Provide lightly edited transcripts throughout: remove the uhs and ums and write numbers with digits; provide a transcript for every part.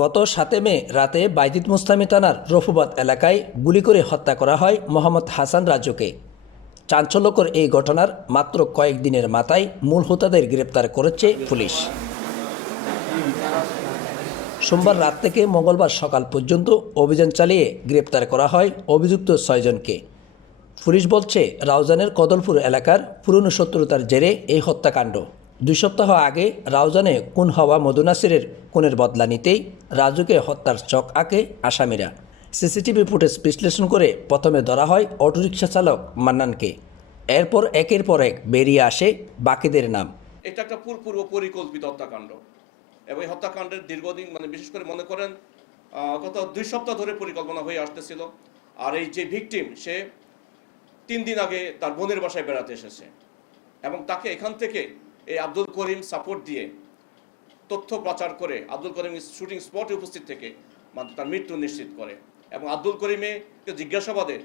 গত 7 মে রাতে বাইজিদ মুস্তামি থানার রফুবাদ এলাকায় গুলি করে হত্যা করা হয় মোহাম্মদ হাসান রাজুকে। চাঞ্চল্যকর এই ঘটনার মাত্র কয়েকদিনের মাথায় মূল হোতাদের গ্রেপ্তার করেছে পুলিশ। সোমবার রাত থেকে মঙ্গলবার সকাল পর্যন্ত অভিযান চালিয়ে গ্রেপ্তার করা হয় অভিযুক্ত 6 জনকে। পুলিশ বলছে, রাউজানের কদলপুর এলাকার পুরনো শত্রুতার জেরে এই হত্যাকাণ্ড। 2 সপ্তাহ আগে রাউজানে খুন হওয়া মধু নাসিরের খুনের বদলা নিতেই রাজুকে হত্যার চক আঁকে আসামিরা। সিসিটিভি ফুটেজ বিশ্লেষণ করে প্রথমে ধরা হয় অটোরিকশা চালক মান্নানকে। এরপর একের পর এক বেরিয়ে আসে বাকিদের নাম। এটা একটা পূর্ব পরিকল্পিত হত্যাকাণ্ড এবং এই হত্যাকাণ্ডের দীর্ঘদিন বিশেষ করে মনে করেন গত 2 সপ্তাহ ধরে পরিকল্পনা হয়ে আসতেছিল। আর এই যে ভিকটিম, সে 3 দিন আগে তার বোনের বাসায় বেড়াতে এসেছে এবং তাকে এখান থেকে এই আব্দুল করিম সাপোর্ট দিয়ে তথ্য প্রচার করে আব্দুল করিম শুটিং স্পটে উপস্থিত থেকে তার মৃত্যু নিশ্চিত করে এবং আব্দুল করিমকে জিজ্ঞাসাবাদে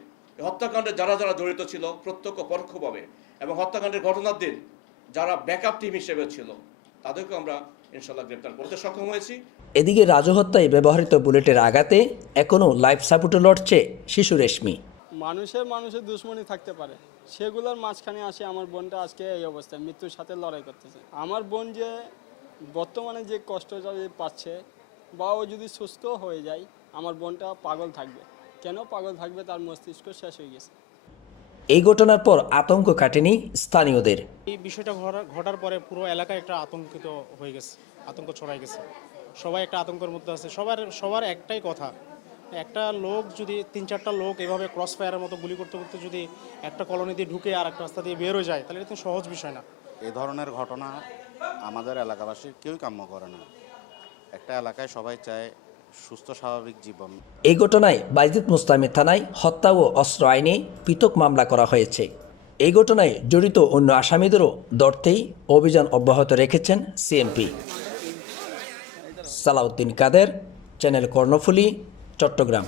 হত্যাকাণ্ডে যারা যারা জড়িত ছিল প্রত্যক্ষ পরোক্ষভাবে এবং হত্যাকাণ্ডের ঘটনার দিন যারা ব্যাকআপ টিম হিসেবে ছিল তাদেরকে আমরা ইনশাল্লাহ গ্রেপ্তার করতে সক্ষম হয়েছি। এদিকে রাজু হত্যায় ব্যবহৃত বুলেটের আঘাতে এখনও লাইফ সাপোর্টে লড়ছে শিশু রেশমি। মানুষের দুশ্মনী থাকতে পারে, সেগুলোর মাঝখানে আসে আমার বোনটা আজকে এই অবস্থায় মৃত্যুর সাথে লড়াই করতেছে। আমার বোন যে বর্তমানে যে কষ্টটা পাচ্ছে বা ও যদি সুস্থ হয়ে যায়, আমার বোনটা পাগল থাকবে। কেন পাগল থাকবে? তার মস্তিষ্ক শেষ হয়ে গেছে। এই ঘটনার পর আতঙ্ক কাটেনি স্থানীয়দের। এই বিষয়টা ঘটার পরে পুরো এলাকায় একটা আতঙ্কিত হয়ে গেছে, আতঙ্ক ছড়াই গেছে। সবাই একটা আতঙ্কের মধ্যে আছে। সবার একটাই কথা, একটা লোক যদি 3-4টা লোক এভাবে ক্রস ফায়ারের মতো গুলি করতে করতে যদি একটা কলোনি দিয়ে ঢুকে আর একটা রাস্তা দিয়ে বের হয়ে যায়, তাহলে এটা তো সহজ বিষয় না। এই ধরনের ঘটনা আমাদের এলাকাবাসীর কেউই কাম্য করে না। একটা এলাকায় সবাই চায় সুস্থ স্বাভাবিক জীবন। এই ঘটনায় বাইজিদ মুস্তামি থানায় হত্যা ও অস্ত্র আইনে পৃথক মামলা করা হয়েছে। এই ঘটনায় জড়িত অন্য আসামিদেরও ধরতেই অভিযান অব্যাহত রেখেছেন সিএমপি। সালাউদ্দিন কাদের, চ্যানেল কর্ণফুলী, চট্টগ্রাম।